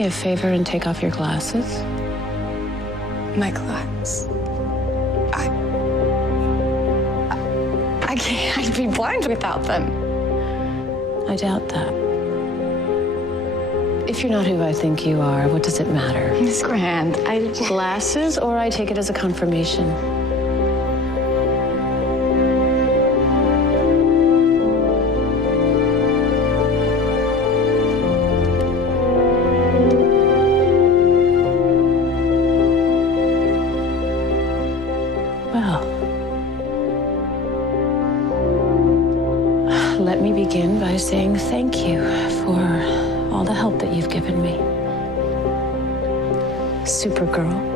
me a favor and take off your glasses? My glass. I can't. I'd be blind without them. I doubt that. If you're not who I think you are, what does it matter? Miss Grant, Glasses, or I take it as a confirmation. Well, let me begin by saying thank you for all the help that you've given me. Supergirl.